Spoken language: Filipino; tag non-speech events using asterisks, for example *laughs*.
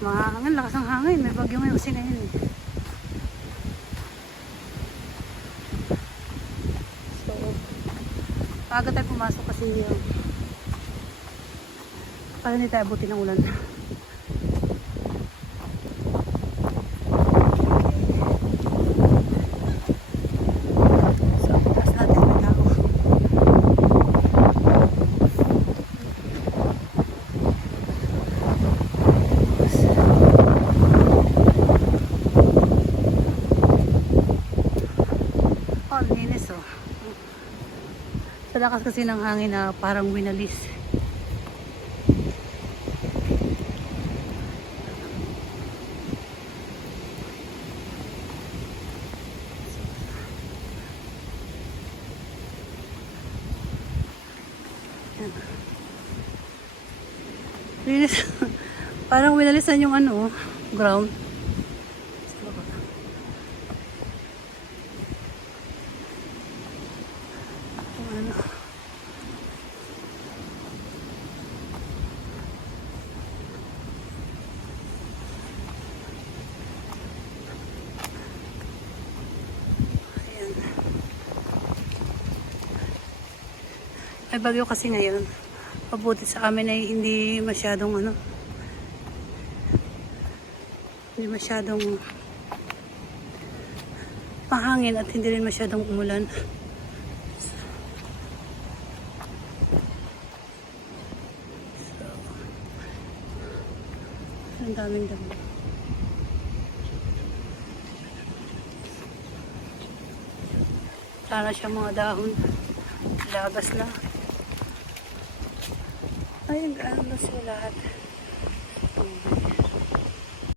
Mahangin, lakas ng hangin. May bagyo ngayon kasi ngayon eh. So, Aga tayo pumasok kasi yung para hindi tayo abutin ng ulan. So, taas natin yung tao. Oh, ang linis oh. Sa lakas kasi ng hangin na parang winalis. Linis. *laughs* parang winalisan yung ano, oh, ground. Sa baba. Yung ano. Ayan. May bagyo kasi ngayon. Mabuti sa amin ay hindi masyadong ano. Hindi masyadong mahangin at hindi rin masyadong umulan. Ang daming damo. Sana siya mga dahon. Labas na. Ay, ano na sila.